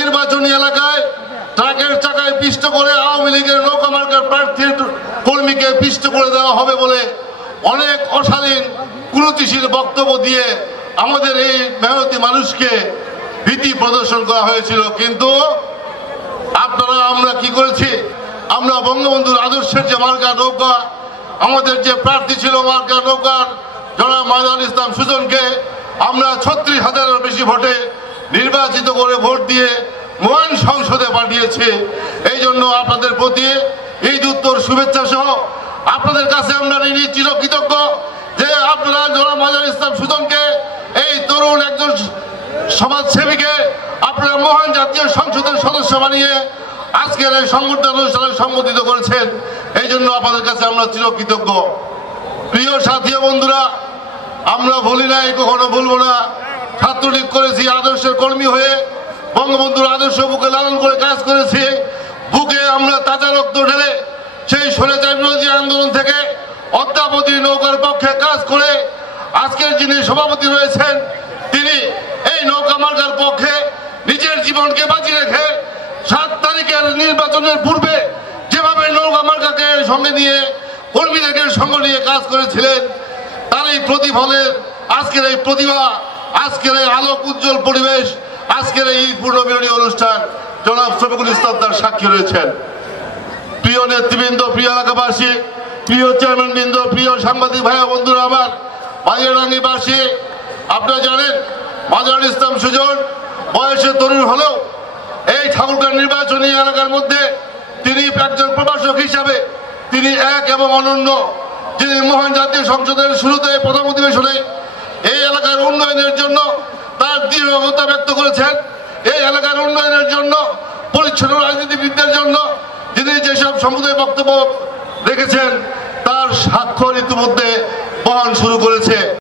নির্বাচনী এলাকায় ট্রাকের চাকায় পিষ্ট করে আওয়ামী লীগের নৌকা মার্কার প্রার্থীর কর্মীকে পিষ্ট করে দেওয়া হবে বলে অনেক অশালীন কুরুচিশীল বক্তব্য দিয়ে আমাদের এই মেহনতি মানুষকে ভীতি প্রদর্শন করা হয়েছিল। কিন্তু আপনারা আমরা কি করেছি, আমরা বঙ্গবন্ধুর আদর্শের যে মার্কা নৌকা, আমাদের যে প্রার্থী ছিল মার্কা নৌকার জনাব মাজারুল ইসলাম সুজনকে আমরা ৩৬,০০০-এর বেশি ভোটে নির্বাচিত করে ভোট দিয়ে মহান সংসদে পাঠিয়েছে। এই জন্য আপনাদের প্রতি ঈদ উত্তর শুভেচ্ছা সহ আপনাদের কাছে আমরা চিরকৃতজ্ঞ যে আপনারা জনাব মাজারুল ইসলাম সুজনকে, এই তরুণ একজন সমাজসেবীকে আপনারা মহান জাতীয় সংসদের সদস্য বানিয়ে আজকের এই সংবর্ধনা অনুষ্ঠানে সম্বোধিত করেছেন। এই জন্য আপনাদের কাছে আমরা চিরকৃতজ্ঞ। প্রিয় সাথী বন্ধুরা, আমরা ভুলি নাই, কখনো ভুলবো না। ছাত্রলীগ করেছি, আদর্শের কর্মী হয়ে বঙ্গবন্ধুর আদর্শ বুকে লালন করে কাজ করেছি। বুকে আমরা তাজা রক্ত ঢেলে সেই স্বৈরাচার বিরোধী আন্দোলন থেকে অদ্যাবধি নৌকার পক্ষে কাজ করে আজকের যিনি সভাপতি রয়েছেন তিনি এই নৌকা মার্কার পক্ষে নিজের জীবনকে বাজি রেখে ৭ তারিখের নির্বাচনের পূর্বে যেভাবে নৌকা মার্কাকে সঙ্গে নিয়ে কর্মীদের সঙ্গে নিয়ে কাজ করেছিলেন, তার এই প্রতিফলের আজকের এই প্রতিভা, আজকের এই আলোক উজ্জ্বল পরিবেশ, আজকের এই পূর্ণ বিরোধী অনুষ্ঠান জনাব শফিকুল ইসলাম তার সাক্ষী রয়েছেন। প্রিয় নেতৃবৃন্দ, প্রিয় এলাকাবাসী, প্রিয় চেয়ারম্যান বৃন্দ, প্রিয় সাংবাদিক ভাইয়া বন্ধুরা, আমার মাঝেরাঙ্গিবাসী, আপনারা জানেন মাজারুল ইসলাম সুজন বয়সে তরুণ হলেও এই ঠাকুরগাঁও নির্বাচনী এলাকার মধ্যে তিনি একজন প্রভাষক হিসাবে তিনি এক এবং অনন্য। যিনি মহান জাতীয় সংসদের শুরুতে প্রথম অধিবেশনে এই এলাকার উন্নয়নের জন্য তার দৃঢ়তা ব্যক্ত করেছেন। এই এলাকার উন্নয়নের জন্য, পরিচ্ছন্ন রাজনীতিবিদদের জন্য যিনি যেসব সমুদায় বক্তব্য রেখেছেন, তার